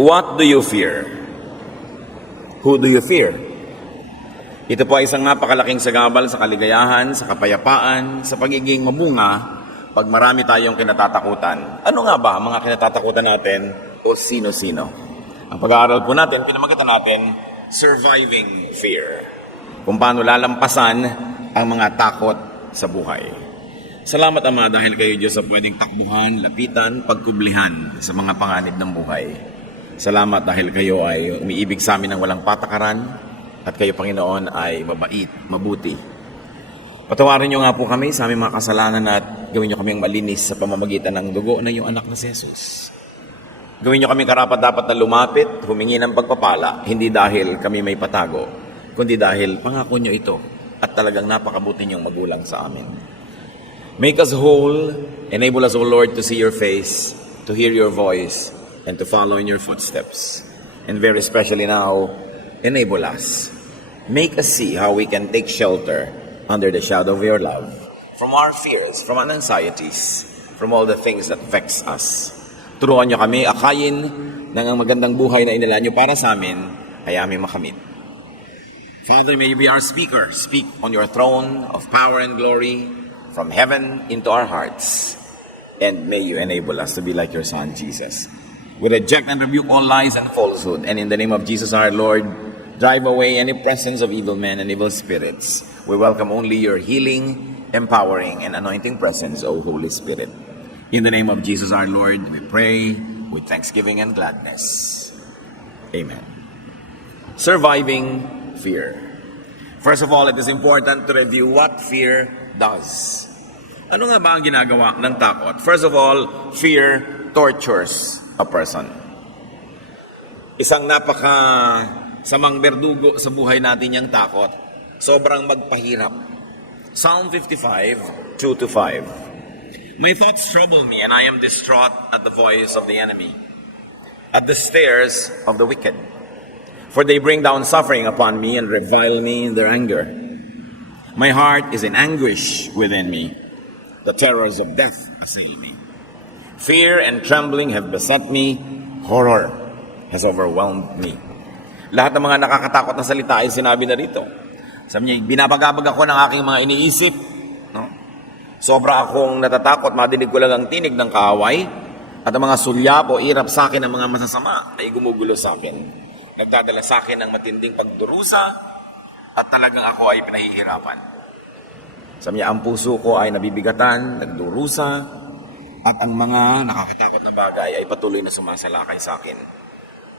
What do you fear? Who do you fear? Ito po ay isang napakalaking sagabal sa kaligayahan, sa kapayapaan, sa pagiging mamunga pag marami tayong kinatatakutan. Ano nga ba ang mga kinatatakutan natin o sino-sino? Ang pag-aaral po natin, pinamagatan natin, surviving fear. Kung paano lalampasan ang mga takot sa buhay. Salamat Ama dahil kayo Diyos sa pwedeng takbuhan, lapitan, pagkublihan sa mga panganib ng buhay. Salamat dahil kayo ay umiibig sa amin ng walang patakaran at kayo Panginoon ay mabait, mabuti. Patawarin niyo nga po kami sa aming mga kasalanan at gawin niyo kaming malinis sa pamamagitan ng dugo ng iyong anak na si Jesus. Gawin niyo kami karapat-dapat na lumapit, humingi ng pagpapala, hindi dahil kami may patago, kundi dahil pangako niyo ito at talagang napakabuti niyong magulang sa amin. Make us whole, enable us, O Lord, to see your face, to hear your voice, and to follow in your footsteps. And very especially now, enable us. Make us see how we can take shelter under the shadow of your love, from our fears, from our anxieties, from all the things that vex us. Turuan niyo kami akayin ng ang magandang buhay na inila niyo para sa amin ay aming makamit. Father, may you be our speaker. Speak on your throne of power and glory from heaven into our hearts. And may you enable us to be like your Son, Jesus. We reject and rebuke all lies and falsehood. And in the name of Jesus our Lord, drive away any presence of evil men and evil spirits. We welcome only your healing, empowering, and anointing presence, O Holy Spirit. In the name of Jesus our Lord, we pray with thanksgiving and gladness. Amen. Surviving fear. First of all, it is important to review what fear does. Ano nga ba ang ginagawa ng takot? First of all, fear tortures a person. Isang samang berdugo sa buhay natin yung takot. Sobrang magpahirap. Psalm 55, 2-5. My thoughts trouble me, and I am distraught at the voice of the enemy, at the stares of the wicked. For they bring down suffering upon me and revile me in their anger. My heart is in anguish within me. The terrors of death assail me. Fear and trembling have beset me. Horror has overwhelmed me. Lahat ng mga nakakatakot na salita ay sinabi na rito. Sabi niya, binabagabag ako ng aking mga iniisip. No? Sobra akong natatakot, madinig ko lang ang tinig ng kaaway. At ang mga sulyap o irap sa akin ng mga masasama ay gumugulo sa akin. Nagdadala sa akin ng matinding pagdurusa at talagang ako ay pinahihirapan. Sabi niya, ang puso ko ay nabibigatan, nagdurusa, at ang mga nakakatakot na bagay ay patuloy na sumasalakay sa akin.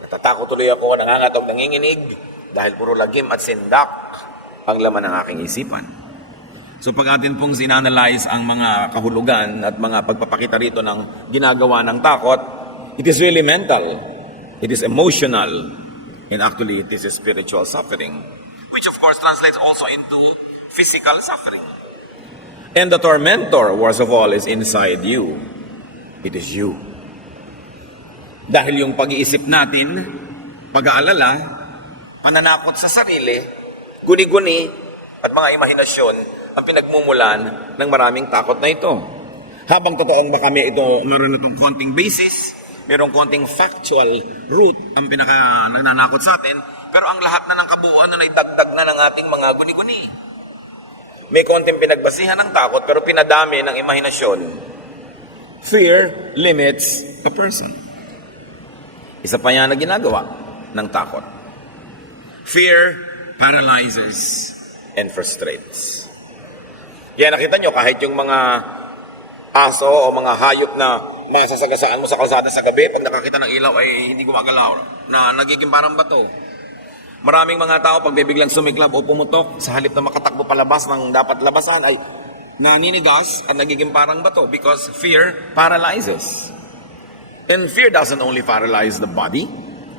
Natatakot tuloy ako, nangangatog, nanginginig, dahil puro lagim at sindak ang laman ng aking isipan. So pag atin pong sinanalyze ang mga kahulugan at mga pagpapakita rito ng ginagawa ng takot, it is really mental, it is emotional, and actually it is a spiritual suffering, which of course translates also into physical suffering. And the tormentor, worst of all, is inside you. It is you. Dahil yung pag-iisip natin, pag-aalala, pananakot sa sarili, guni-guni, at mga imahinasyon ang pinagmumulan ng maraming takot na ito. Habang totoong baka ito meron itong konting basis, merong konting factual root ang nagnanakot sa atin, pero ang lahat na ng kabuuan ay dagdag na ng ating mga guni-guni. May konting pinagbasihan ng takot pero pinadami ng imahinasyon. Fear limits a person. Isa pa yan na ginagawa ng takot. Fear paralyzes and frustrates. Kaya nakita nyo, kahit yung mga aso o mga hayop na masasagasaan mo sa kalsada sa gabi, pag nakakita ng ilaw ay hindi gumagalaw, na nagiging parang bato. Maraming mga tao, pag bibiglang sumiklab o pumutok, sa halip na makatakbo palabas ng dapat labasan, ay naninigas at nagiging parang bato because fear paralyzes. And fear doesn't only paralyze the body,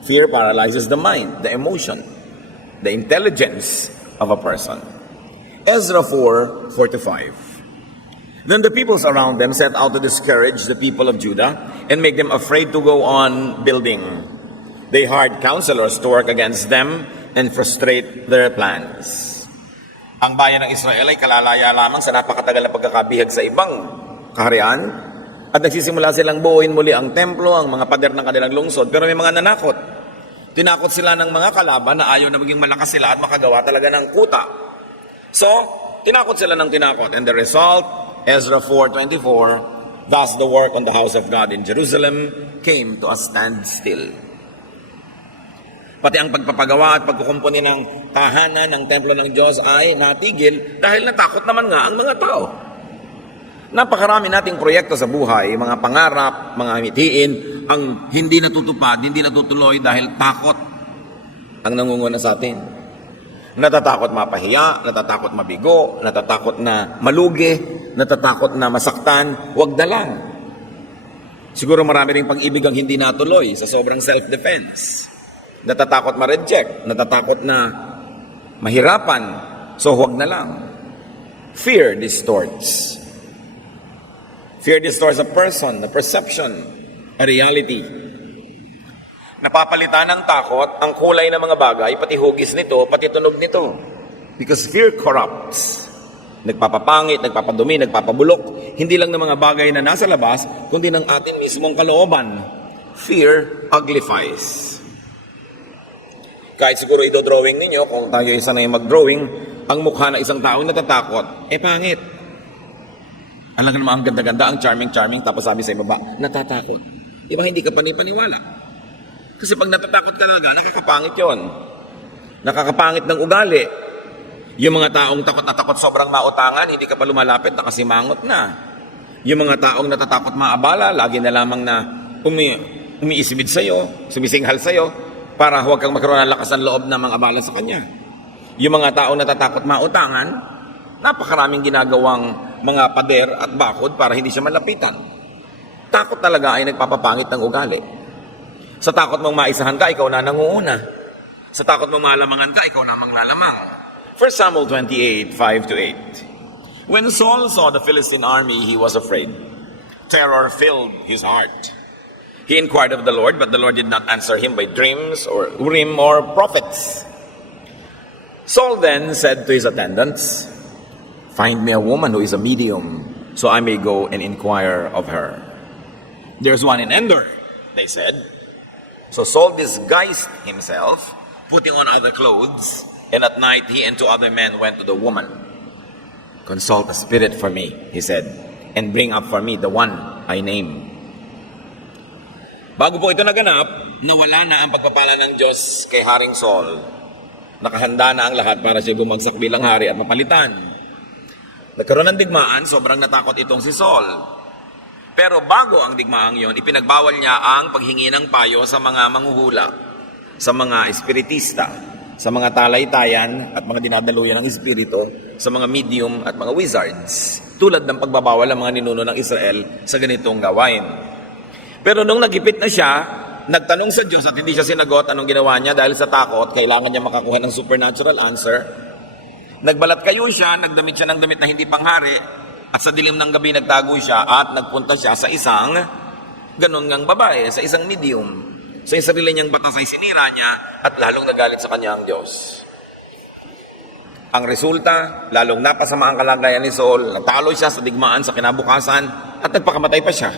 fear paralyzes the mind, the emotion, the intelligence of a person. Ezra 4:4-5. Then the peoples around them set out to discourage the people of Judah and make them afraid to go on building. They hired counselors to work against them and frustrate their plans. Ang bayan ng Israel ay kalalaya lamang sa napakatagal na pagkakabihag sa ibang kaharian At nagsisimula silang buuin muli ang templo, ang mga pader ng kanilang lungsod. Pero may mga nanakot. Tinakot sila ng mga kalaban na ayaw na maging malakas sila at makagawa talaga ng kuta. So, tinakot sila ng tinakot. And the result, Ezra 4:24, thus the work on the house of God in Jerusalem came to a standstill. Pati ang pagpapagawa at pagkukumpuni ng tahanan ng templo ng Diyos ay natigil dahil natakot naman nga ang mga tao. Napakarami nating proyekto sa buhay, mga pangarap, mga mitiin, ang hindi natutupad, hindi natutuloy dahil takot ang nangunguna sa atin. Natatakot mapahiya, natatakot mabigo, natatakot na malugi, natatakot na masaktan, wag na lang. Siguro marami ring pag-ibig ang hindi natuloy sa sobrang self-defense. Natatakot ma-reject, natatakot na mahirapan, so huwag na lang. Fear distorts. Fear distorts a person, a perception, a reality. Napapalitan ng takot ang kulay ng mga bagay, pati hugis nito, pati tunog nito. Because fear corrupts. Nagpapapangit, nagpapadumi, nagpapabulok. Hindi lang ng mga bagay na nasa labas, kundi ng atin mismong kalooban. Fear uglifies. Kahit siguro idodrawing ninyo, kung tayo isa na yung mag-drawing, ang mukha ng isang taong natatakot, pangit. Alam ka naman, ang ganda-ganda, ang charming-charming, tapos sabi sa ibaba, natatakot. Diba hindi ka panipaniwala? Kasi pag natatakot ka talaga, nakakapangit yon. Nakakapangit ng ugali. Yung mga taong takot na takot sobrang mautangan, hindi ka pa lumalapit, nakasimangot na. Yung mga taong natatakot maabala, lagi na lamang na umiisibid sa'yo, sumisinghal sa'yo, para huwag kang magkaroon ng lakas ng loob na mga abala sa kanya. Yung mga taong natatakot mautangan, napakaraming ginagawang mga pader at bakod para hindi siya malapitan. Takot talaga ay nagpapapangit ng ugali. Sa takot mong maisahan ka, ikaw na nanguuna. Sa takot mong malamangan ka, ikaw na manglalamang. 1 Samuel 28, 5-8. When Saul saw the Philistine army, he was afraid. Terror filled his heart. He inquired of the Lord, but the Lord did not answer him by dreams or Urim or prophets. Saul then said to his attendants, "Find me a woman who is a medium, so I may go and inquire of her." "There's one in Endor," they said. So Saul disguised himself, putting on other clothes, and at night he and 2 other men went to the woman. "Consult a spirit for me," he said, "and bring up for me the one I name." Bago po ito naganap, nawala na ang pagpapala ng Diyos kay Haring Saul. Nakahanda na ang lahat para siya bumagsak bilang hari at mapalitan. Nagkaroon ng digmaan, sobrang natakot itong si Saul. Pero bago ang digmaang yon, ipinagbawal niya ang paghingi ng payo sa mga manghuhula, sa mga espiritista, sa mga talaytayan at mga dinadaluyan ng espiritu, sa mga medium at mga wizards, tulad ng pagbabawal ng mga ninuno ng Israel sa ganitong gawain. Pero nung nagipit na siya, nagtanong sa Diyos at hindi siya sinagot, anong ginawa niya dahil sa takot, kailangan niya makakuha ng supernatural answer. Nagbalat kayo siya, nagdamit siya ng damit na hindi panghari, at sa dilim ng gabi nagtago siya at nagpunta siya sa isang ganun ngang babae, sa isang medium. So yung sarili niyang batas ay sinira niya at lalong nagalit sa kanya ang Diyos. Ang resulta, lalong napasama ang kalagayan ni Saul, natalo siya sa digmaan sa kinabukasan at nagpakamatay pa siya.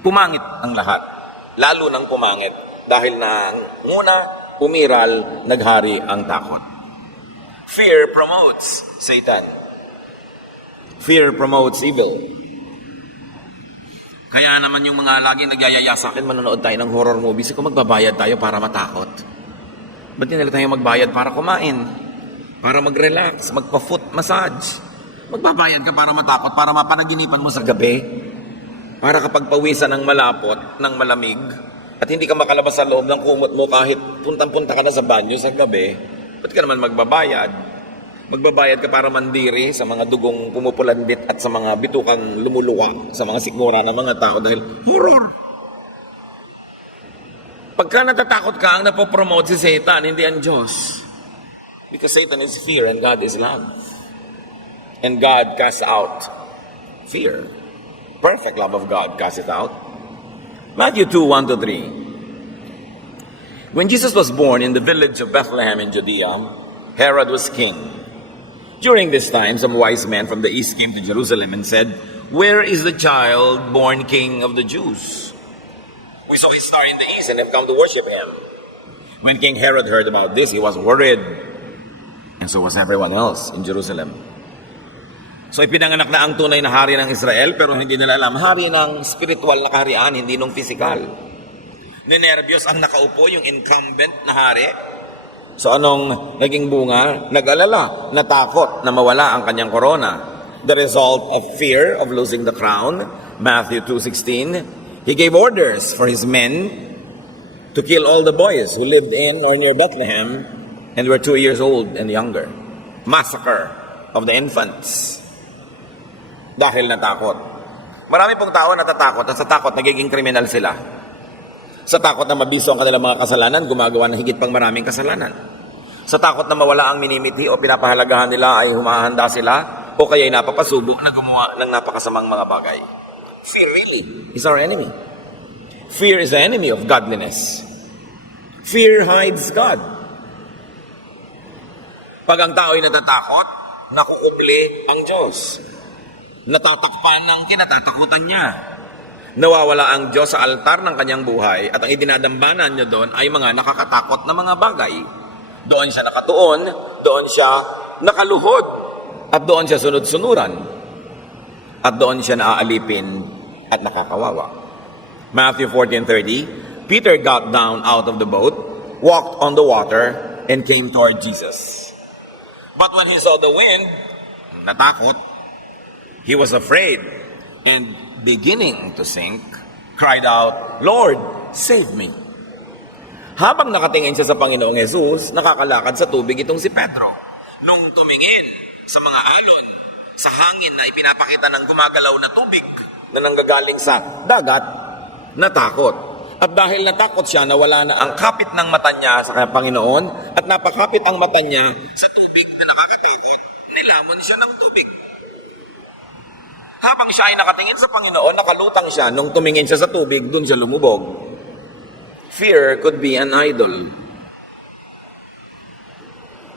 Pumangit ang lahat, lalo nang pumangit dahil na muna umiral, naghari ang takot. Fear promotes Satan. Fear promotes evil. Kaya naman yung mga laging nagyayaya sa akin, manonood tayo ng horror movies, kung magbabayad tayo para matakot. Ba't nila tayo magbayad para kumain? Para mag-relax, magpa-foot massage. Magbabayad ka para matakot, para mapanaginipan mo sa gabi. Para kapag pawisan ng malapot, ng malamig, at hindi ka makalabas sa loob ng kumot mo kahit puntang-punta ka na sa banyo sa gabi, ba't ka naman magbabayad? Magbabayad ka para mandiri sa mga dugong pumupulandit at sa mga bitukang lumuluwa sa mga sikmura ng mga tao dahil horror. Pagka natatakot ka, ang napopromote si Satan, hindi ang Diyos. Because Satan is fear and God is love. And God casts out fear. Perfect love of God casts it out. Matthew 2, 1-3. When Jesus was born in the village of Bethlehem in Judea, Herod was king. During this time, some wise men from the east came to Jerusalem and said, Where is the child born king of the Jews? We saw his star in the east and have come to worship him. When King Herod heard about this, he was worried. And so was everyone else in Jerusalem. So ipinanganak na ang tunay na hari ng Israel, pero hindi nila alam, hari ng spiritual na kaharian, hindi nung physical. Ninervyos ang nakaupo, yung incumbent na hari. So anong naging bunga? Nag-alala, natakot na mawala ang kanyang korona. The result of fear of losing the crown, Matthew 2:16, he gave orders for his men to kill all the boys who lived in or near Bethlehem and were 2 years old and younger. Massacre of the infants. Dahil natakot. Marami pong tao natatakot at sa takot nagiging kriminal sila. Sa takot na mabiso ang kanilang mga kasalanan, gumagawa ng higit pang maraming kasalanan. Sa takot na mawala ang minimiti o pinapahalagahan nila ay humahanda sila o kaya'y napapasubok na gumawa ng napakasamang mga bagay. Fear really is our enemy. Fear is the enemy of godliness. Fear hides God. Pag ang tao ay natatakot, nakuubli ang Diyos. Natatakpan ng kinatatakutan niya. Nawawala ang Diyos sa altar ng kanyang buhay at ang idinadambanan niya doon ay mga nakakatakot na mga bagay. Doon siya nakatuon, doon siya nakaluhod, at doon siya sunod-sunuran, at doon siya naaalipin at nakakawawa. Matthew 14:30, Peter got down out of the boat, walked on the water, and came toward Jesus. But when he saw the wind, natakot, he was afraid, and beginning to sink, cried out, Lord, save me. Habang nakatingin siya sa Panginoong Jesus, nakakalakad sa tubig itong si Pedro. Nung tumingin sa mga alon, sa hangin na ipinapakita ng gumagalaw na tubig na nanggagaling sa dagat, natakot. At dahil natakot siya, nawala na ang kapit ng mata niya sa Panginoon at napakapit ang mata niya sa tubig na nakakatakot, nilamon siya ng tubig. Habang siya ay nakatingin sa Panginoon, nakalutang siya. Nung tumingin siya sa tubig, dun siya lumubog. Fear could be an idol.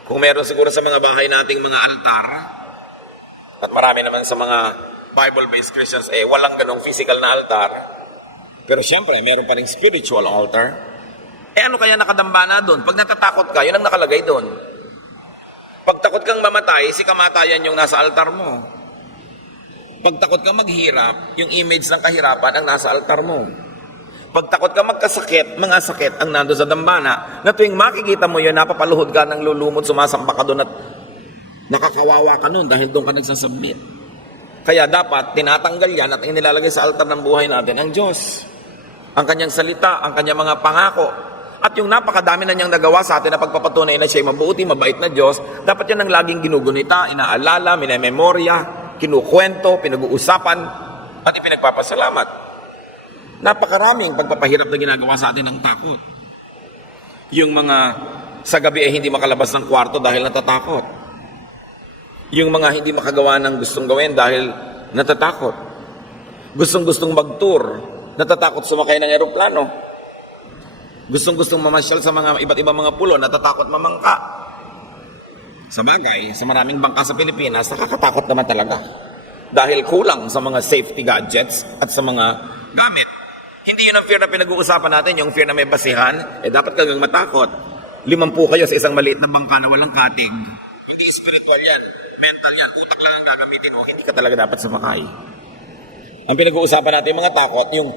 Kung meron siguro sa mga bahay nating mga altar, at marami naman sa mga Bible-based Christians, walang ganong physical na altar. Pero siyempre, meron pa rin spiritual altar. Ano kaya nakadambana doon? Pag natatakot ka, yun ang nakalagay doon. Pag takot kang mamatay, si kamatayan yung nasa altar mo. Pag takot kang maghirap, yung image ng kahirapan ang nasa altar mo. Pag takot kang magkasakit, mga sakit ang nando sa dambana, na tuwing makikita mo yun, napapaluhod ka ng lulumod, sumasampa ka doon at nakakawawa ka noon dahil doon ka nagsasubmit. Kaya dapat tinatanggal yan at inilalagay sa altar ng buhay natin ang Diyos. Ang kanyang salita, ang kanyang mga pangako. At yung napakadami na niyang nagawa sa atin na pagpapatunay na siya ay mabuti, mabait na Diyos, dapat yan ang laging ginugunita, inaalala, minememorya, kinukwento, pinag-uusapan, at ipinagpapasalamat. Napakaraming pagpapahirap na ginagawa sa atin ng takot. Yung mga sa gabi ay hindi makalabas ng kwarto dahil natatakot. Yung mga hindi makagawa ng gustong gawin dahil natatakot. Gustong-gustong mag-tour, natatakot sumakay ng eroplano. Gustong-gustong mamasyal sa mga iba't ibang mga pulo, natatakot mamangka. Sa bagay, sa maraming bangka sa Pilipinas, nakakatakot naman talaga. Dahil kulang sa mga safety gadgets at sa mga gamit. Hindi yun ang fear na pinag-uusapan natin, yung fear na may basihan, dapat kang matakot. 50 kayo sa isang maliit na bangka na walang katig. Hindi spiritual yan, mental yan, utak lang ang gagamitin mo, hindi ka talaga dapat sumakay. Ang pinag-uusapan natin mga takot, yung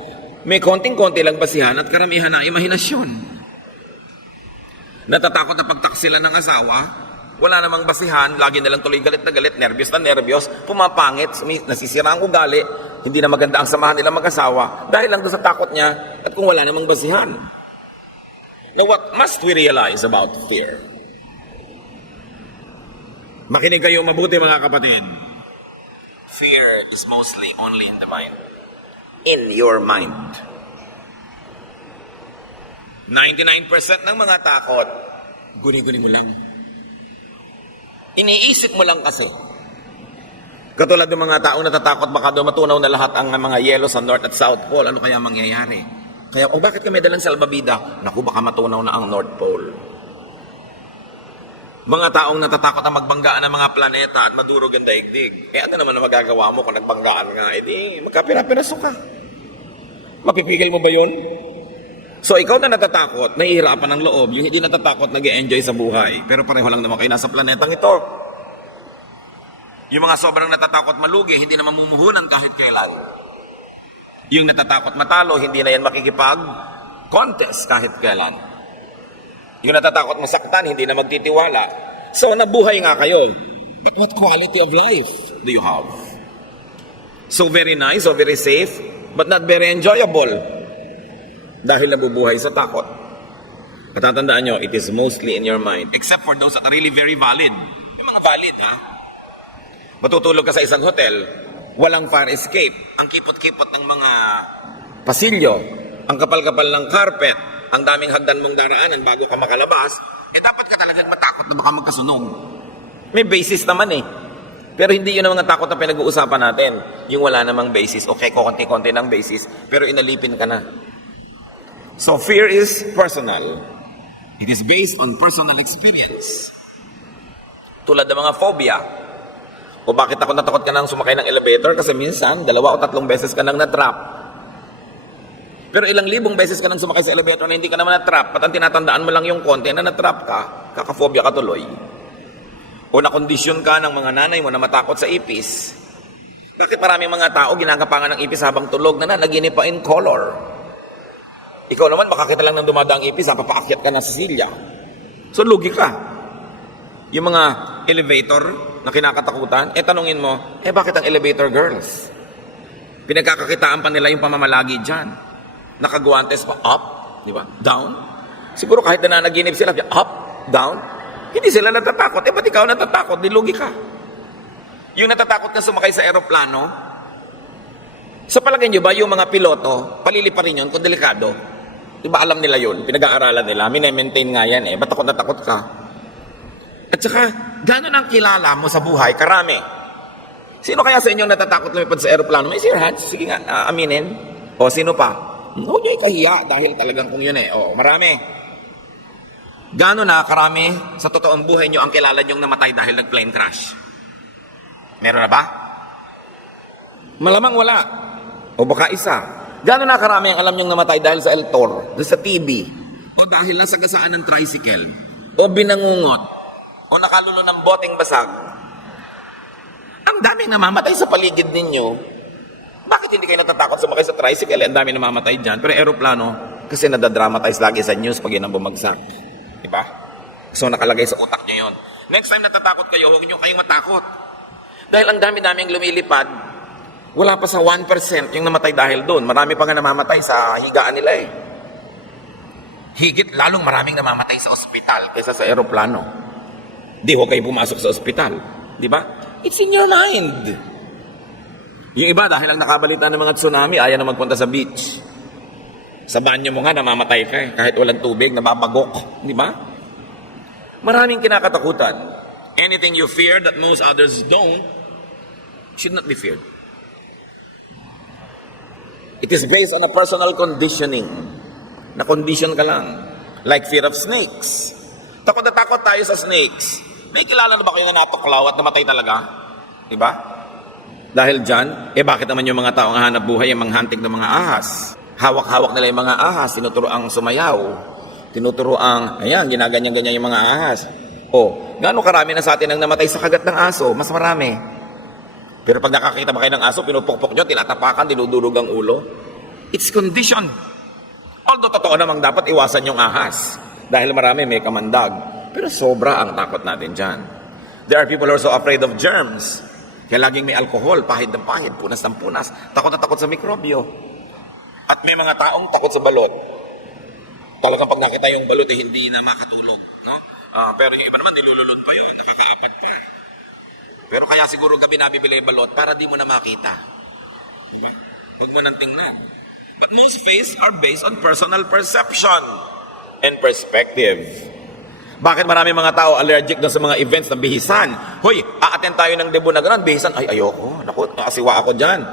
may konting-konti lang basihan at karamihan na imahinasyon. Natatakot na pagtaksilan ng asawa, wala namang basihan, lagi nalang tuloy galit na galit, nervyos na nervyos, pumapangit, nasisira ang ugali, hindi na maganda ang samahan nila mag-asawa dahil lang doon sa takot niya at kung wala namang basihan. Now what must we realize about fear? Makinig kayo mabuti mga kapatid. Fear is mostly only in the mind. In your mind. 99% ng mga takot, guni-guni mo lang. Iniisip mo lang kasi. Katulad ng mga taong natatakot, baka daw matunaw na lahat ang mga yelo sa North at South Pole. Ano kaya mangyayari? Kaya, bakit kami dalang salbabida? Naku, baka matunaw na ang North Pole. Mga taong natatakot na magbanggaan ng mga planeta at madurog ang daigdig. Ano naman ang magagawa mo kung nagbanggaan nga? Di magkapira-piraso ka. Mapipigil mo ba yun? So ikaw na natatakot, nahihirapan ng loob, yung hindi natatakot, nag-e-enjoy sa buhay. Pero pareho lang naman kayo nasa planetang ito. Yung mga sobrang natatakot malugi, hindi na mamumuhunan kahit kailan. Yung natatakot matalo, hindi na yan makikipag-contest kahit kailan. Yung natatakot masaktan, hindi na magtitiwala. So nabuhay nga kayo. But what quality of life do you have? So very nice, so very safe, but not very enjoyable. Dahil nabubuhay sa takot. Patatandaan nyo, it is mostly in your mind. Except for those that are really very valid. Yung mga valid, ha? Matutulog ka sa isang hotel, walang fire escape. Ang kipot-kipot ng mga pasilyo, ang kapal-kapal ng carpet, ang daming hagdan mong daraanan bago ka makalabas, dapat ka talagang matakot na baka magkasunog. May basis naman eh. Pero hindi yun ang mga takot na pinag-uusapan natin. Yung wala namang basis. Okay, konti-konti ng basis, pero inalipin ka na. So fear is personal. It is based on personal experience. Tulad ng mga phobia. O bakit ako natakot ka nang sumakay ng elevator? Kasi minsan, 2 o 3 beses ka nang na-trap. Pero ilang libong beses ka nang sumakay sa elevator na hindi ka naman na-trap. At ang tinatandaan mo lang yung konti na na-trap ka, kaka-phobia ka tuloy. O nakondisyon ka ng mga nanay mo na matakot sa ipis. Bakit maraming mga tao ginagapangan ng ipis habang tulog na naginip pa in color? Ikaw naman, makakita lang ng dumadaang ipis, papaakyat ka na sa silya. So, lugi ka. Yung mga elevator na kinakatakutan, tanungin mo, bakit ang elevator girls? Pinagkakakitaan pa nila yung pamamalagi dyan. Nakaguantes pa, up, di ba? Down. Siguro kahit na nanaginip sila, up, down. Hindi sila natatakot. Ba't ikaw natatakot? Di lugi ka. Yung natatakot ka sumakay sa aeroplano, sa palagay nyo ba yung mga piloto, palili pa rin yun kung delikado? Diba alam nila yun? Pinag-aaralan nila, minemaintain nga yan Ba't takot na takot ka? At saka, gano'n ang kilala mo sa buhay? Karami. Sino kaya sa inyong natatakot lumipad sa aeroplano? May your hands? Sige nga, aminin. O, sino pa? Huwag nyo ikahiya dahil talagang kung yun O, marami. Gano'n na karami sa totoong buhay nyo ang kilala nyong namatay dahil nag-plane crash? Meron na ba? Malamang wala. O baka isa. Gano'n na karami ang alam nyong namatay dahil sa Eltor, sa TB, o dahil nasagasaan ng tricycle, o binangungot, o nakalulo ng boteng basag. Ang daming namamatay sa paligid ninyo. Bakit hindi kayo natatakot sumakay sa tricycle? Ang daming namamatay dyan. Pero aeroplano, kasi nadadramatize lagi sa news pag yun ang bumagsak. Diba? So nakalagay sa utak nyo yun. Next time natatakot kayo, huwag nyo kayong matakot. Dahil ang dami-daming lumilipad, wala pa sa 1% yung namatay dahil doon. Marami pa nga namamatay sa higaan nila Higit lalong maraming namamatay sa ospital kaysa sa aeroplano. Di huwag kayo pumasok sa ospital. Di ba? It's in your mind. Yung iba dahil lang nakabalita ng mga tsunami, ayaw na magpunta sa beach. Sa banyo mo nga, namamatay ka kahit walang tubig, nababagok. Di ba? Maraming kinakatakutan. Anything you fear that most others don't should not be feared. It is based on a personal conditioning. Na-condition ka lang. Like fear of snakes. Takot na takot tayo sa snakes. May kilala na ba kayo na natuklaw at namatay talaga? Diba? Dahil dyan, bakit naman yung mga taong hanap buhay ang manghantig ng mga ahas? Hawak-hawak nila yung mga ahas, tinuturo ang sumayaw. Tinuturo ang, ginaganyan-ganyan yung mga ahas. Gaano karami na sa atin ang namatay sa kagat ng aso? Mas marami. Pero pag nakakita ba kayo ng aso, pinupukpok nyo, tinatapakan, dinudurog ang ulo. It's conditioned. Although totoo namang dapat iwasan yung ahas. Dahil marami may kamandag. Pero sobra ang takot natin dyan. There are people who are so afraid of germs. Kaya laging may alcohol, pahid ng pahid, punas ng punas. Takot na takot sa mikrobyo. At may mga taong takot sa balot. Talagang pag nakita yung balot, hindi na makatulog. No? Pero yung iba naman, nilululod pa yun. Nakakaapat pa. Pero kaya siguro gabi nabibili yung balot para di mo na makita. Diba? Huwag mo nang tingnan. But most faiths are based on personal perception and perspective. Bakit marami mga tao allergic na sa mga events ng bihisan? Hoy, aattend tayo ng debut na gano'n, bihisan. Ay, ayoko. Naku, asiwa ako dyan.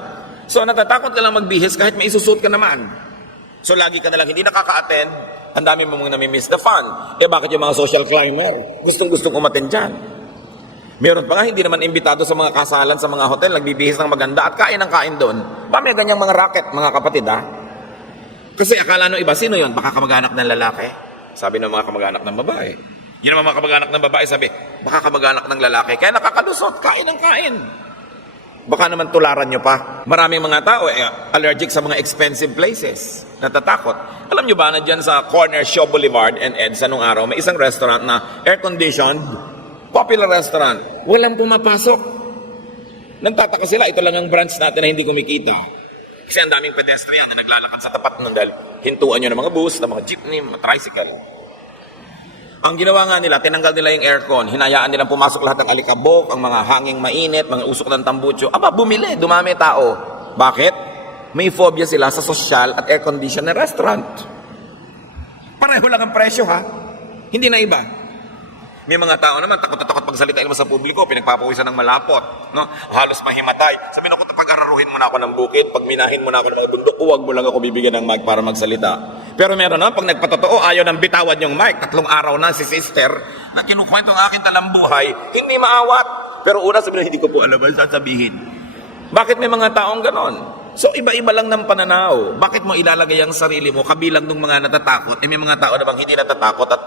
So, natatakot ka lang magbihis kahit may isusut ka naman. So, lagi ka na lang hindi nakaka-attend Ang dami mo mong namimiss the fun. Eh bakit yung mga social climber? Gustong-gustong umaten dyan. Meron pa nga, hindi naman imbitado sa mga kasalan sa mga hotel, nagbibihis ng maganda at kain ng kain doon. Ba may ganyang mga racket, mga kapatid ha? Kasi akala nung iba, sino yon? Baka kamag-anak ng lalaki. Sabi ng mga kamag-anak ng babae. Yun naman mga kamag-anak ng babae, sabi, baka kamag-anak ng lalaki. Kaya nakakalusot, kain ng kain. Baka naman tularan nyo pa. Maraming mga tao allergic sa mga expensive places. Natatakot. Alam nyo ba na dyan sa corner Shaw Boulevard and EDSA nung araw, may isang restaurant na air-conditioned, popular restaurant. Walang pumapasok. Nagtataka sila, ito lang ang branch natin na hindi kumikita. Kasi ang daming pedestrian na naglalakad sa tapat ng dahil hintuan nyo ng mga bus, ng mga jeepney, mga tricycle. Ang ginawa nga nila, tinanggal nila yung aircon, hinayaan nilang pumasok lahat ng alikabok, ang mga hanging mainit, mga usok ng tambutso. Aba, bumili, dumami tao. Bakit? May phobia sila sa social at air-conditioned na restaurant. Pareho lang ang presyo ha. Hindi na iba. May mga tao naman, takot na takot pagsalitain mo sa publiko, pinagpapawisan ng malapot. No? Halos mahimatay. Sabi na ko, pag-araruhin mo na ako ng bukid, pag minahin mo na ako ng mga bundok, huwag mo lang ako bibigyan ng mic para magsalita. Pero meron naman, pag nagpatotoo, ayaw nang bitawan yung mic. 3 araw na si sister, na kinukwento ng aking talambuhay, hindi maawat. Pero una sabi na, hindi ko po alam ang sasabihin. Bakit may mga taong ganon? So iba-iba lang ng pananaw. Bakit mo ilalagay ang sarili mo kabilang ng mga natatakot? May mga tao na bang hindi natatakot at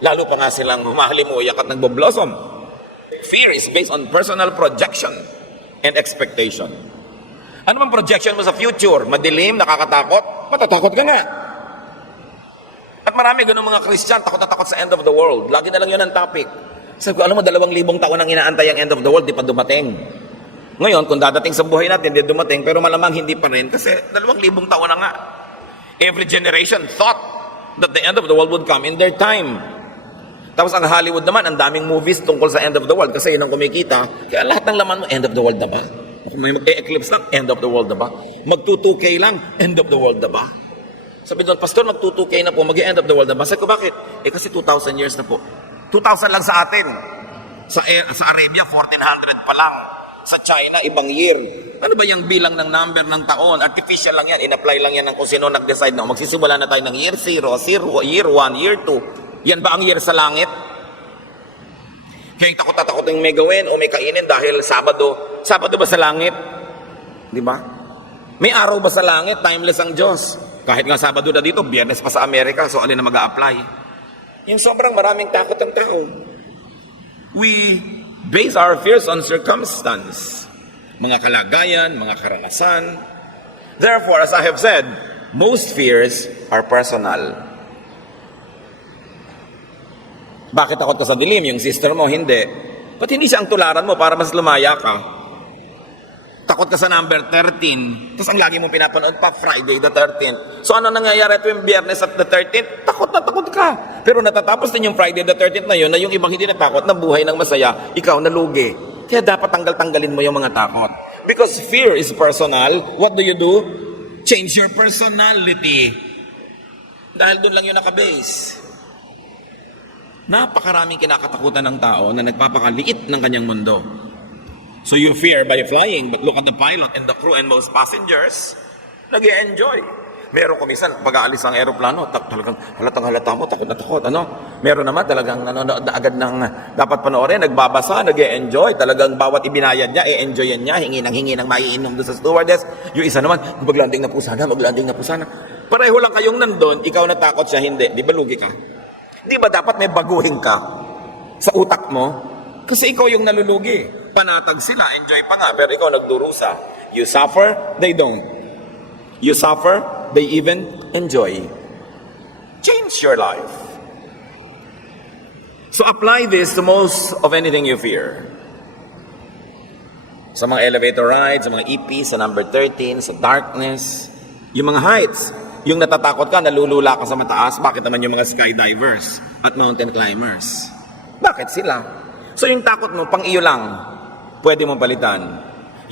lalo pa nga silang humahalimuyak at nagbo-blossom. Fear is based on personal projection and expectation. Ano bang projection mo sa future? Madilim, nakakatakot? Matatakot ka nga. At marami ganun mga Christian, takot na takot sa end of the world. Lagi na lang yun ang topic. Sabi ko, alam mo, 2,000 taon nang inaantay ang end of the world, di pa dumating. Ngayon, kung dadating sa buhay natin, di dumating, pero malamang hindi pa rin, kasi 2,000 taon na nga. Every generation thought that the end of the world would come in their time. Tapos ang Hollywood naman, ang daming movies tungkol sa end of the world kasi yun ang kumikita. Kaya lahat ng laman mo, end of the world na ba? May mag-e-eclipse lang, end of the world na ba? Mag-2K lang, end of the world na ba? Sabi doon, Pastor, mag-2K na po, mag-end of the world na ba? Sabi ko, bakit? Kasi 2,000 years na po. 2,000 lang sa atin. Sa Arabia, 1,400 pa lang. Sa China, ibang year. Ano ba yung bilang ng number ng taon? Artificial lang yan. In-apply lang yan ng kung sino nag-decide na magsisimula na tayo ng year 0, year 1, year 2. Yan ba ang year sa langit? Kaya takot na takot yung may gawin o may kainin dahil Sabado. Sabado ba sa langit? Di ba? May araw ba sa langit? Timeless ang Diyos. Kahit nga Sabado na dito, Biyernes pa sa Amerika, so alin na mag-a-apply? Yung sobrang maraming takot ang tao. We base our fears on circumstance. Mga kalagayan, mga karanasan. Therefore, as I have said, most fears are personal. Bakit takot ka sa dilim? Yung sister mo, hindi. Ba't hindi siya ang tularan mo para mas lumaya ka? Takot ka sa number 13, tapos ang lagi mong pinapanood pa, Friday the 13th. So ano nangyayari tuwing Biyernes at the 13th? Takot na takot ka. Pero natatapos din yung Friday the 13th na yun, na yung ibang hindi natakot, na buhay ng masaya, ikaw nalugi. Kaya dapat tanggal-tanggalin mo yung mga takot. Because fear is personal, what do? Change your personality. Dahil doon lang yun nakabase. Napakaraming kinakatakutan ng tao na nagpapakaliit ng kanyang mundo. So you fear by flying, but look at the pilot and the crew and most passengers, nag-i-enjoy. Meron ko minsan, pag-aalis ng aeroplano, talagang halatang-halata mo, takot na takot. Meron naman talagang nanonood na agad ng dapat panoorin, nagbabasa, nag-i-enjoy. Talagang bawat ibinayad niya, i-enjoyan niya, hingi ng maiinom doon sa stewardess. Yung isa naman, maglanding na po sana. Pareho lang kayong nandun, ikaw natakot siya, hindi. Di ba lugi ka? Di ba dapat may baguhin ka sa utak mo? Kasi ikaw yung nalulugi. Panatag sila, enjoy pa nga, pero ikaw nagdurusa. You suffer, they don't. You suffer, they even enjoy. Change your life. So apply this to most of anything you fear. Sa mga elevator rides, sa mga EP, sa number 13, sa darkness, yung mga heights, yung natatakot ka, nalulula ka sa mataas, bakit naman yung mga skydivers at mountain climbers? Bakit sila? So yung takot mo, pang iyo lang, pwede mong palitan.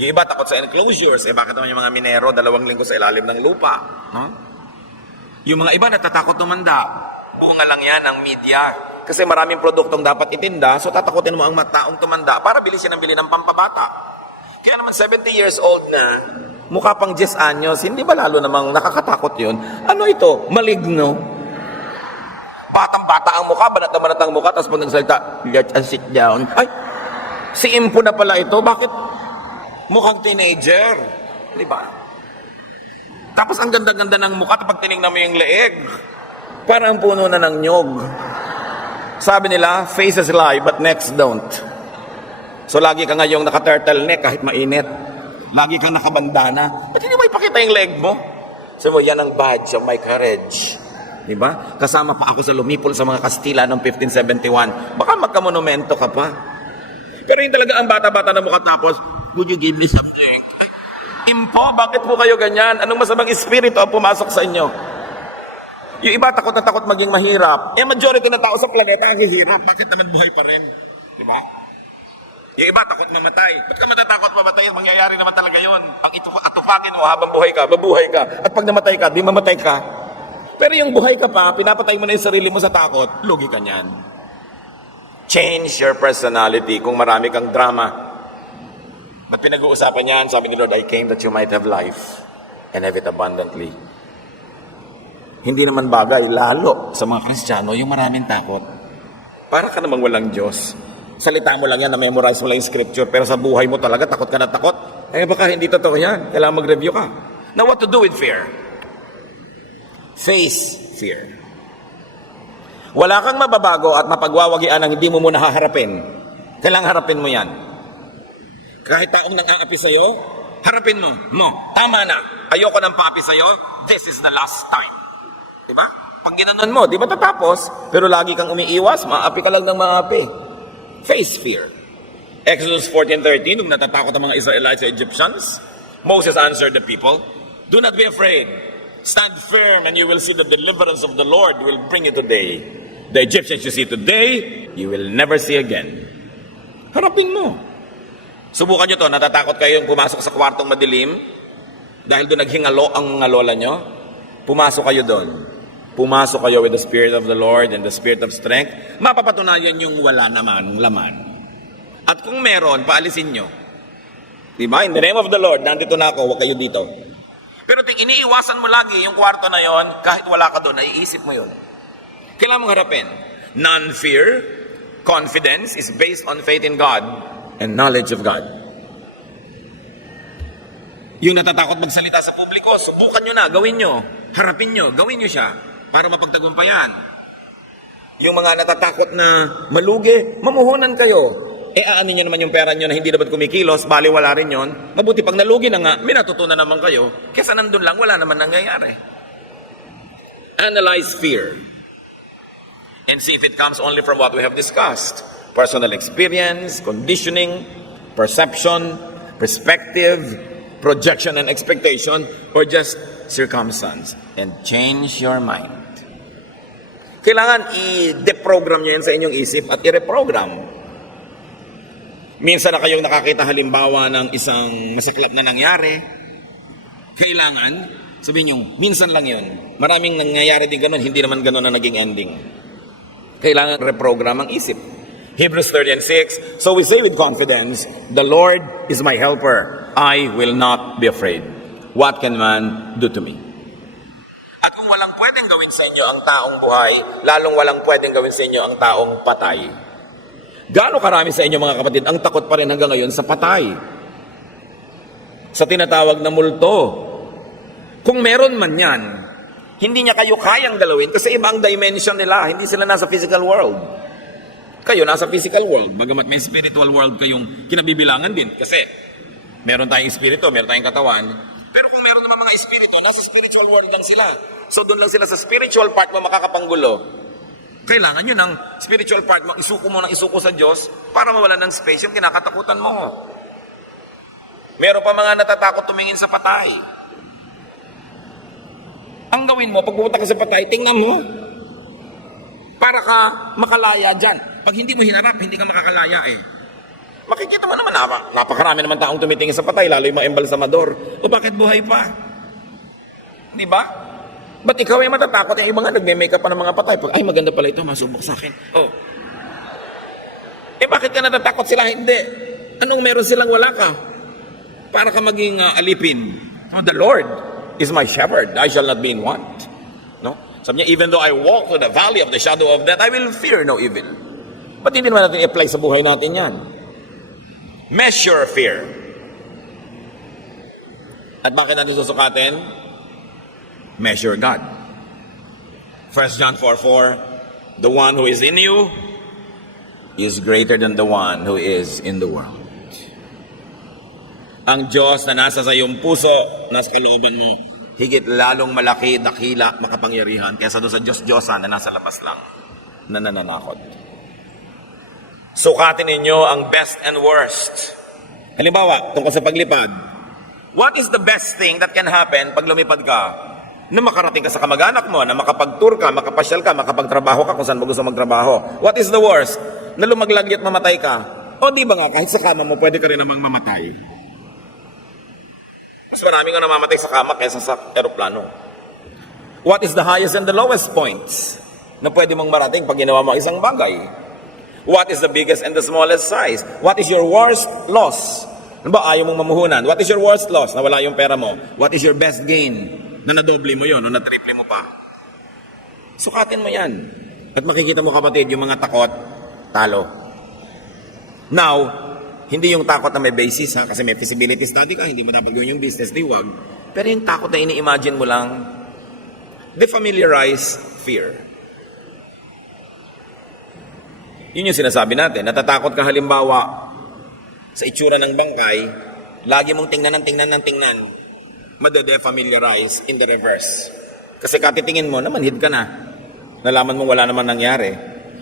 Yung iba takot sa enclosures, bakit naman yung mga minero 2 linggo sa ilalim ng lupa? Huh? Yung mga iba natatakot tumanda, bunga lang yan ng media. Kasi maraming produktong dapat itinda, so tatakotin mo ang taong tumanda para bili siya ng bili ng pampabata. Kaya naman 70 years old na, mukha pang 10 anyos, hindi ba lalo namang nakakatakot yun? Ano ito? Maligno? Batang-bata ang mukha, banat na banat ang mukha, tapos pag nagsalita, let us sit down. Ay, si Impo na pala ito. Bakit mukhang teenager? Di ba? Tapos ang ganda-ganda ng mukha, kapag tinignan mo yung leeg, parang puno na ng nyog. Sabi nila, faces lie, but necks don't. So lagi ka ngayong naka-turtleneck kahit mainit. Lagi kang nakabandana. Ba't hindi mo ipakita yung leg mo? Sabi mo, yan ang badge of my courage. Diba? Kasama pa ako sa lumipol sa mga Kastila noong 1571. Baka magkamonumento ka pa. Pero yung talaga ang bata-bata na mukha tapos, would you give me something? Impo, bakit po kayo ganyan? Anong masamang espiritu ang pumasok sa inyo? Yung iba takot na takot maging mahirap. Eh, majority ng tao sa planeta ang hihirap. Bakit naman buhay pa rin? Diba? Yung iba takot mamatay. Ba't ka matatakot mamatay? Mangyayari naman talaga yun. Ang atupagin mo habang buhay ka, mabuhay ka. At pag namatay ka, di mamatay ka. Pero yung buhay ka pa, pinapatay mo na yung sarili mo sa takot, lugi ka niyan. Change your personality kung marami kang drama. Ba't pinag-uusapan niyan? Sabi ni Lord, I came that you might have life and have it abundantly. Hindi naman bagay, lalo sa mga Kristiyano, yung maraming takot. Para ka namang walang Diyos. Salita mo lang yan, na-memorize mo lang yung scripture, pero sa buhay mo talaga, takot ka na takot. Eh baka hindi totoo yan. Kailangan mag-review ka. Now, what to do with fear? Face fear. Wala kang mababago at mapagwawagian ang hindi mo muna haharapin. Kailangan harapin mo yan. Kahit taong nang-aapi sa'yo, harapin mo. No, tama na. Ayoko nang paapi sa'yo. This is the last time. Diba? Pag ginanon mo, di ba tatapos? Pero lagi kang umiiwas, maapi ka lang ng maapi. Face fear. Exodus 14:13, nung natatakot ang mga Israelites sa Egyptians, Moses answered the people, do not be afraid. Stand firm and you will see the deliverance of the Lord will bring you today. The Egyptians you see today, you will never see again. Harapin mo. Subukan nyo to, natatakot kayo yung pumasok sa kwartong madilim dahil doon naghingalo ang mga lola nyo. Pumasok kayo doon. Pumasok kayo with the Spirit of the Lord and the Spirit of strength. Mapapatunayan yung wala naman laman. At kung meron, paalisin nyo. Diba? In the name of the Lord, nandito na ako, huwag kayo dito. Pero iniiwasan mo lagi yung kwarto na yon, kahit wala ka doon, naiisip mo yun. Kailangan mong harapin. Non-fear, confidence is based on faith in God and knowledge of God. Yung natatakot magsalita sa publiko, subukan nyo na, gawin nyo. Harapin nyo, gawin nyo siya para mapagtagumpayan. Yung mga natatakot na malugi, mamuhunan kayo. Eh, aanin nyo naman yung pera nyo na hindi dapat kumikilos, bali wala rin yon. Mabuti pag nalugi na nga, may natutunan naman kayo. Kesa nandun lang, wala naman nangyayari. Analyze fear. And see if it comes only from what we have discussed. Personal experience, conditioning, perception, perspective, projection and expectation, or just circumstance. And change your mind. Kailangan i-deprogram nyo yan sa inyong isip at i-reprogram. Minsan na kayong nakakita halimbawa ng isang masaklap na nangyari, kailangan, sabihin nyo, minsan lang yun. Maraming nangyayari din ganun, hindi naman ganun na naging ending. Kailangan reprogram ang isip. Hebrews 30:6, so we say with confidence, the Lord is my helper. I will not be afraid. What can man do to me? At kung walang pwedeng gawin sa inyo ang taong buhay, lalong walang pwedeng gawin sa inyo ang taong patay. Gaano karami sa inyo mga kapatid ang takot pa rin hanggang ngayon sa patay? Sa tinatawag na multo. Kung meron man yan, hindi niya kayo kayang galawin kasi ibang dimension nila, hindi sila nasa physical world. Kayo nasa physical world, bagamat may spiritual world kayong kinabibilangan din kasi meron tayong espiritu, meron tayong katawan. Pero kung meron naman mga espiritu, nasa spiritual world lang sila. So doon lang sila sa spiritual part mo makakapanggulo. Kailangan nyo ng spiritual part mo, isuko mo ng isuko sa Diyos para mawala ng space yung kinakatakutan mo. Meron pa mga natatakot tumingin sa patay. Ang gawin mo, pag pumunta ka sa patay, tingnan mo. Para ka makalaya dyan. Pag hindi mo hinarap, hindi ka makakalaya eh. Makikita mo naman, napakarami naman taong tumitingin sa patay, lalo yung mga embalsamador. O bakit buhay pa? Di ba? Ba't ikaw ay matatakot? Yung mga nagme-makeup pa ng mga patay. Pag, ay maganda pala ito, masubok sa akin. Oh. Eh bakit ka natatakot sila? Hindi. Anong meron silang wala ka? Para ka maging alipin. Oh, the Lord is my shepherd. I shall not be in want. No? Sabi niya, even though I walk through the valley of the shadow of death, I will fear no evil. Ba't hindi naman natin i-apply sa buhay natin yan? Measure fear. At bakit natin susukatin? Measure God. 1 John 4:4, the one who is in you is greater than the one who is in the world. Ang Diyos na nasa sa iyong puso, nasa kalooban mo, higit lalong malaki, dakila, makapangyarihan kaysa doon sa Diyos-Diyosan na nasa labas lang, na nananakot. Sukatin ninyo ang best and worst. Halimbawa, tungkol sa paglipad, what is the best thing that can happen pag lumipad ka? Na makarating ka sa kamag-anak mo, na makapag-tour ka, makapasyal ka, makapagtrabaho ka kung saan mo gusto magtrabaho. What is the worst? Na lumaglag at mamatay ka. O di ba nga, kahit sa kama mo, pwede ka rin namang mamatay. Mas marami nga namamatay sa kama kaysa sa aeroplano. What is the highest and the lowest points na pwede mong marating pag ginawa mo isang bagay? What is the biggest and the smallest size? What is your worst loss? Ano ba, ayaw mong mamuhunan? What is your worst loss? Nawala yung pera mo. What is your best gain? Na nadoble mo yon o na-triple mo pa. Sukatin mo yan. At makikita mo, kapatid, yung mga takot, talo. Now, hindi yung takot na may basis, ha? Kasi may feasibility study ka, hindi mo dapat gawin yung business, di wag. Pero yung takot na ini-imagine mo lang, defamiliarize fear. Yun yung sinasabi natin. Natatakot ka halimbawa sa itsura ng bangkay, lagi mong tingnan, madede-familiarize in the reverse. Kasi katitingin mo, namanhid ka na. Nalaman mo wala naman nangyari.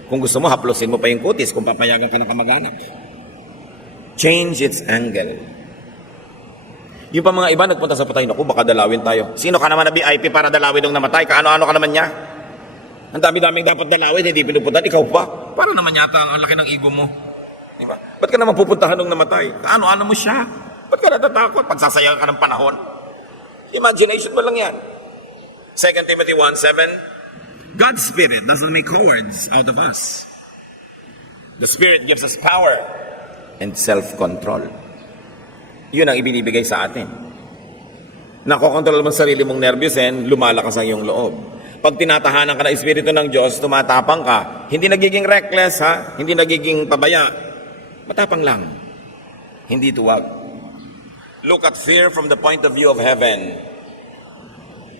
Kung gusto mo, haplosin mo pa yung kutis kung papayagan ka ng kamag-anak. Change its angle. Yung pa mga iba nagpunta sa patay, naku, baka dalawin tayo. Sino ka naman na VIP para dalawin nung namatay? Kaano-ano ka naman niya? Ang dami-daming dapat dalawin, hindi pinupuntahan, ikaw pa. Para naman yata ang laki ng ego mo. Diba? Ba't ka naman pupuntahan nung namatay? Kaano-ano mo siya? Ba't ka natatakot? Pagsasayang ka ng panahon? Imagination mo lang yan. 2 Timothy 1:7, God's Spirit doesn't make cowards out of us. The Spirit gives us power and self-control. Yun ang ibinibigay sa atin. Nakokontrol mo sarili mong nervyusin, lumalakas ang iyong loob. Pag tinatahanan ka ng Espiritu ng Diyos, tumatapang ka, hindi nagiging reckless, ha? Hindi nagiging pabaya. Matapang lang. Hindi tuwag. Look at fear from the point of view of heaven.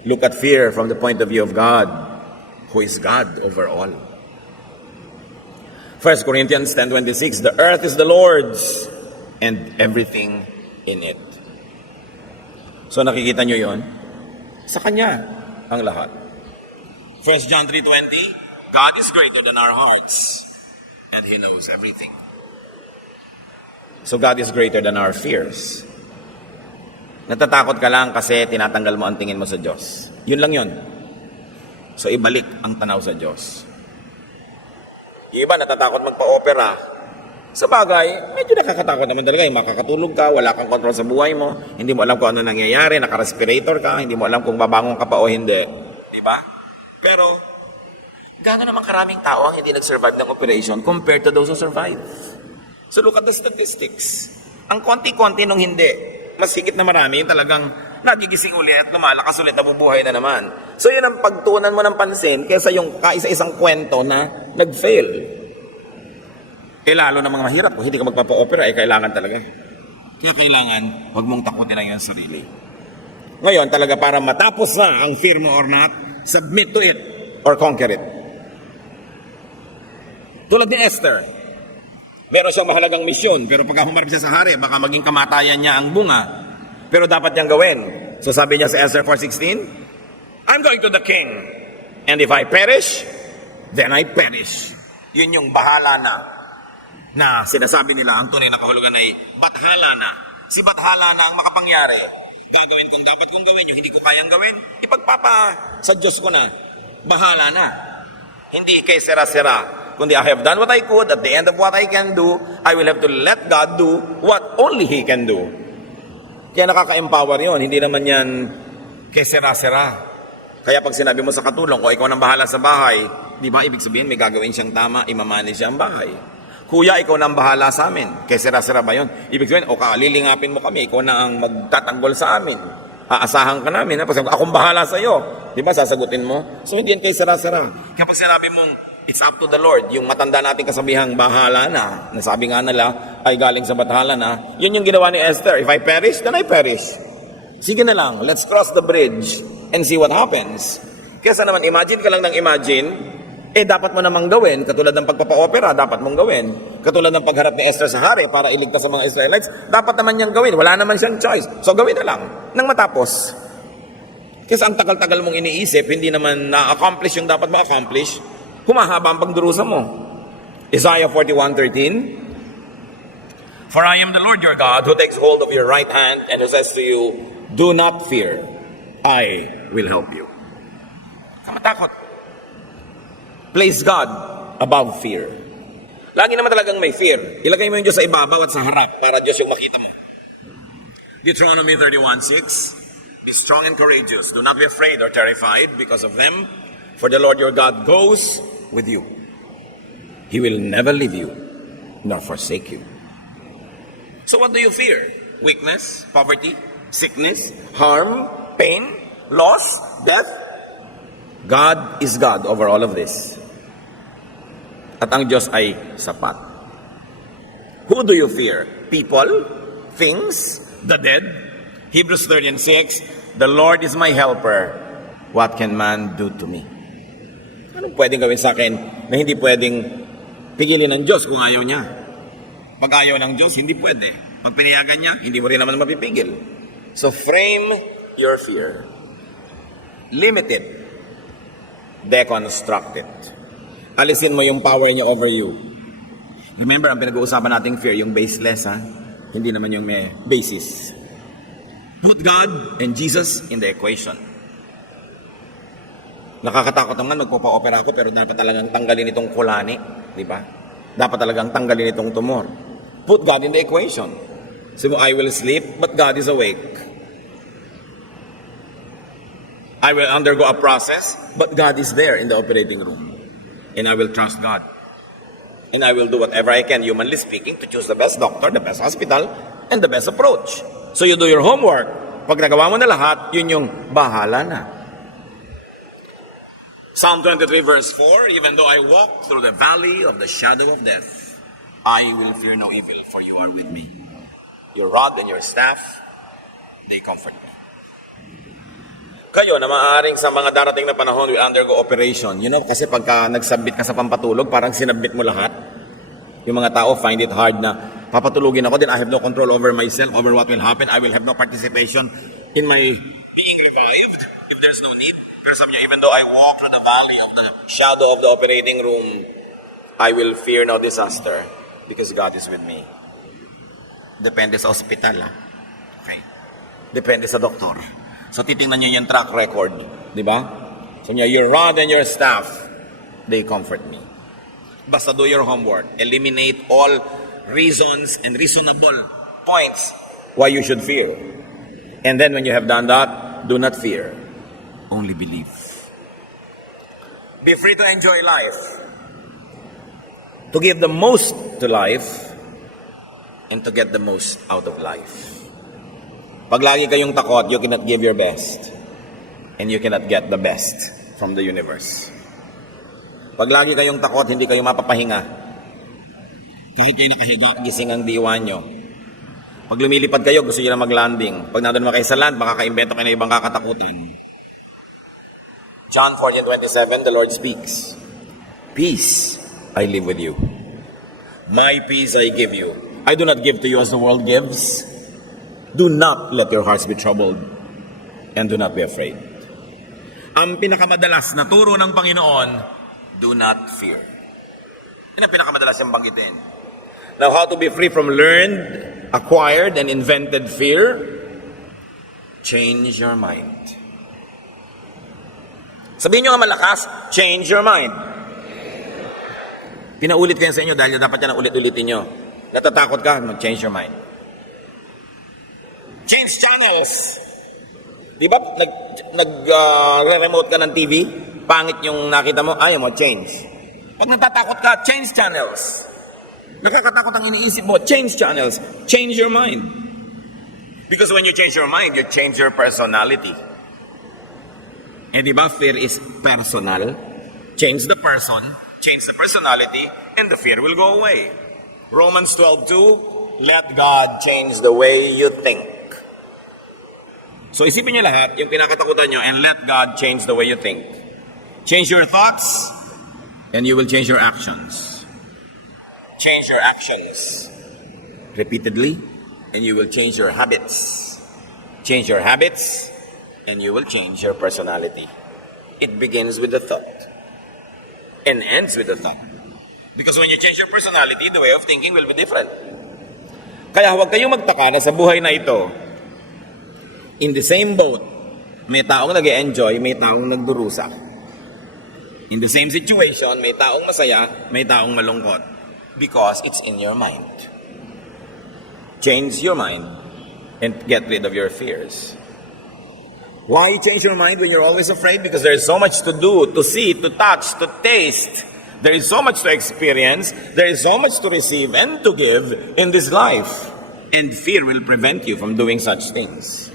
Look at fear from the point of view of God, who is God over all. 1 Corinthians 10:26, the earth is the Lord's and everything in it. So nakikita nyo yon? Sa Kanya ang lahat. 1 John 3:20, God is greater than our hearts and He knows everything. So God is greater than our fears. Natatakot ka lang kasi tinatanggal mo ang tingin mo sa Diyos. Yun lang yun. So ibalik ang tanaw sa Diyos. Yung iba natatakot magpa-opera. Sa bagay, medyo nakakatakot naman talaga. Makakatulog ka, wala kang control sa buhay mo, hindi mo alam kung ano nangyayari, naka-respirator ka, hindi mo alam kung babangon ka pa o hindi. Di ba? Pero, gano'n naman karaming tao ang hindi nag-survive ng operation compared to those who survive. So look at the statistics. Ang konti-konti nung hindi, mas higit na marami yung talagang nagigising ulit at lumalakas ulit, nabubuhay na naman. So yun ang pagtunan mo ng pansin kaysa yung kaisa-isang kwento na nag-fail. Lalo na mga mahirap, kung hindi ka magpapa-opera, kailangan talaga. Kaya kailangan, huwag mong takutin ang iyong sarili. Ngayon, talaga para matapos na ang fear mo or not, submit to it or conquer it. Tulad ni Esther, meron siyang mahalagang misyon, pero pagka humarap siya sa hari, baka maging kamatayan niya ang bunga. Pero dapat niyang gawin. So sabi niya sa Esther 4:16, I'm going to the king, and if I perish, then I perish. Yun yung bahala na sinasabi nila, ang tunay na kahulugan ay bathala na. Si bathala na ang makapangyari. Gagawin kong dapat kong gawin, yung hindi ko kayang gawin, ipagpapa sa Diyos ko na. Bahala na. Hindi kay sera-sera. Kundi I have done what I could, at the end of what I can do, I will have to let God do what only He can do. Kaya nakaka-empower yun. Hindi naman yan kay sera-sera. Kaya pag sinabi mo sa katulong, o ikaw nang bahala sa bahay, di ba, ibig sabihin may gagawin siyang tama, imamanage siya ang bahay. Kuya, ikaw nang bahala sa amin. Kaya sera-sera ba yun? Ibig sabihin, o lilingapin mo kami, ikaw na ang magtatanggol sa amin. aasahan ka namin. Ha? Pag akong bahala sa'yo. Di ba, sasagutin mo? So, hindi yan kayo sara-sara. Kapag sinabi mong, it's up to the Lord, yung matanda nating kasabihang bahala na, nasabi nga nila, ay galing sa bathala na, yun yung ginawa ni Esther. If I perish, then I perish. Sige na lang, let's cross the bridge and see what happens. Kesa naman, imagine ka lang ng imagine, dapat mo namang gawin, katulad ng pagpapa-opera, dapat mong gawin. Katulad ng pagharap ni Esther sa hari para iligtas sa mga Israelites, dapat naman niyang gawin. Wala naman siyang choice. So gawin na lang, nang matapos. Kasi ang tagal-tagal mong iniisip, hindi naman na-accomplish yung dapat ma-accomplish, humahaba ang pagdurusa mo. Isaiah 41:13, For I am the Lord your God, who takes hold of your right hand, and who says to you, Do not fear, I will help you. Kamatakot. Place God above fear. Lagi naman talagang may fear. Ilagay mo yung Diyos sa ibabaw at sa harap para Diyos yung makita mo. Deuteronomy 31:6, Be strong and courageous. Do not be afraid or terrified because of them, for the Lord your God goes with you. He will never leave you nor forsake you. So what do you fear? Weakness, poverty, sickness, harm, pain, loss, death? God is God over all of this. At ang Diyos ay sapat. Who do you fear? People? Things? The dead? Hebrews 13:6, The Lord is my helper. What can man do to me? Anong pwedeng gawin sa akin na hindi pwedeng pigilin ng Diyos kung ayaw niya? Pag ayaw ng Diyos, hindi pwede. Pag pinayagan niya, hindi mo rin naman mapipigil. So frame your fear. Limit it. Deconstruct it. Alisin mo yung power niya over you. Remember, ang pinag-uusapan nating fear, yung baseless, ha? Hindi naman yung may basis. Put God and Jesus in the equation. Nakakatakot naman, magpapa-opera ako, pero dapat talagang tanggalin itong kulani. Di ba? Dapat talagang tanggalin itong tumor. Put God in the equation. Sabi mo, I will sleep, but God is awake. I will undergo a process, but God is there in the operating room. And I will trust God. And I will do whatever I can, humanly speaking, to choose the best doctor, the best hospital, and the best approach. So you do your homework. Pag nagawa mo na lahat, yun yung bahala na. Psalm 23 verse 4, Even though I walk through the valley of the shadow of death, I will fear no evil, for you are with me. Your rod and your staff, they comfort me. Kayo na maaaring sa mga darating na panahon will undergo operation. You know, kasi pagka nagsubmit ka sa pampatulog, parang sinubmit mo lahat. Yung mga tao find it hard na papatulugin ako, then I have no control over myself, over what will happen. I will have no participation in my being revived if there's no need. Pero sabi niya, even though I walk through the valley of the shadow of the operating room, I will fear no disaster because God is with me. Depende sa ospital, ha? Okay. Depende sa doktor. So titingnan niyo yung track record, di ba? So niya, your rod and your staff, they comfort me. Basta do your homework. Eliminate all reasons and reasonable points why you should fear. And then when you have done that, do not fear. Only believe. Be free to enjoy life. To give the most to life and to get the most out of life. Pag lagi kayong takot, you cannot give your best. And you cannot get the best from the universe. Pag lagi kayong takot, hindi kayo mapapahinga. Kahit kayo nakahiga, gising ang diwa nyo. Pag lumilipad kayo, gusto nyo na mag-landing. Pag nandun naman kayo sa land, baka ka-invento kayo ng ibang kakatakutan. John 14:27, the Lord speaks. Peace I live with you. My peace I give you. I do not give to you as the world gives. Do not let your hearts be troubled and do not be afraid. Ang pinakamadalas na turo ng Panginoon, do not fear. Yan ang pinakamadalas yung banggitin. Now, how to be free from learned, acquired, and invented fear? Change your mind. Sabihin nyo nga malakas, change your mind. Pinaulit ko yan sa inyo dahil dapat yan ang ulit-ulitin nyo. Natatakot ka, change your mind. Change channels. Di ba, nag-remote ka ng TV, pangit yung nakita mo, ayaw mo, change. Pag natatakot ka, change channels. Nakakatakot ang iniisip mo, change channels. Change your mind. Because when you change your mind, you change your personality. Eh di ba, fear is personal. Change the person, change the personality, and the fear will go away. Romans 12:2, let God change the way you think. So isipin niyo lahat, yung kinakatakutan niyo, and let God change the way you think. Change your thoughts, and you will change your actions. Change your actions repeatedly, and you will change your habits. Change your habits, and you will change your personality. It begins with the thought and ends with the thought. Because when you change your personality, the way of thinking will be different. Kaya huwag kayong magtaka na sa buhay na ito, in the same boat, may taong nag-enjoy, may taong nagdurusa. In the same situation, may taong masaya, may taong malungkot. Because it's in your mind. Change your mind and get rid of your fears. Why change your mind when you're always afraid? Because there is so much to do, to see, to touch, to taste. There is so much to experience. There is so much to receive and to give in this life. And fear will prevent you from doing such things.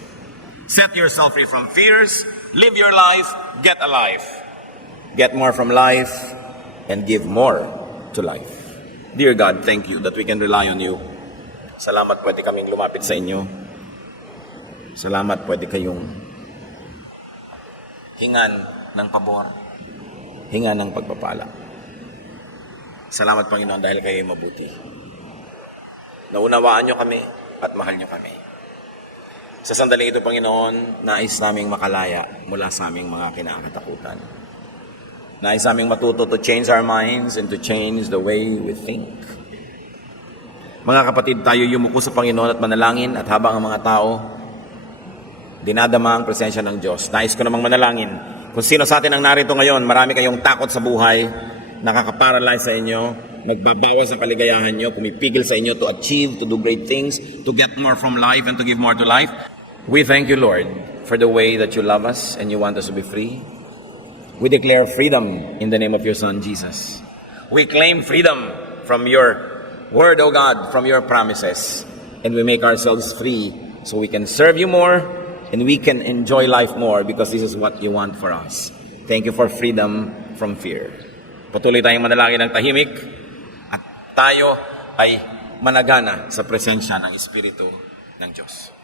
Set yourself free from fears. Live your life. Get alive. Get more from life and give more to life. Dear God, thank you that we can rely on you. Salamat pwede kaming lumapit sa inyo. Salamat pwede kayong hingan ng pabor, hingan ng pagpapala. Salamat, Panginoon, dahil kayo mabuti. Naunawaan nyo kami at mahal nyo kami. Sa sandaling ito, Panginoon, nais naming makalaya mula sa aming mga kinakatakutan. Nais naming matuto to change our minds and to change the way we think. Mga kapatid, tayo yumuko sa Panginoon at manalangin, at habang ang mga tao dinadama ang presensya ng Diyos, nais ko namang manalangin. Kung sino sa atin ang narito ngayon, marami kayong takot sa buhay, nakaka-paralyze sa inyo, nagbabawas ang kaligayahan nyo, pumipigil sa inyo to achieve, to do great things, to get more from life and to give more to life. We thank you, Lord, for the way that you love us and you want us to be free. We declare freedom in the name of your Son, Jesus. We claim freedom from your word, O God, from your promises. And we make ourselves free so we can serve you more and we can enjoy life more because this is what you want for us. Thank you for freedom from fear. Patuloy tayong manalangin ng tahimik at tayo ay managana sa presensya ng Espiritu ng Diyos.